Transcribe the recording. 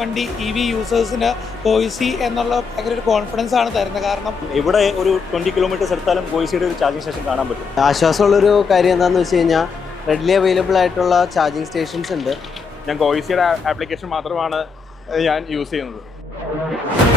വണ്ടി EV യൂസേഴ്സിന് ഗോയ്സി എന്നുള്ള ഭയങ്കര ഒരു കോൺഫിഡൻസ് ആണ് തരുന്നത്. കാരണം ഇവിടെ ഒരു 20 കിലോമീറ്റേഴ്സ് എടുത്താലും ഗോയ്സിയുടെ ഒരു ചാർജിങ് സ്റ്റേഷൻ കാണാൻ പറ്റും. ആശ്വാസമുള്ളൊരു കാര്യം എന്താണെന്ന് വെച്ച് കഴിഞ്ഞാൽ റെഡിലി അവൈലബിൾ ആയിട്ടുള്ള ചാർജിങ് സ്റ്റേഷൻസ് ഉണ്ട്. ഞാൻ ഗോയ്സിയുടെ ആപ്ലിക്കേഷൻ മാത്രമാണ് ഞാൻ യൂസ് ചെയ്യുന്നത്.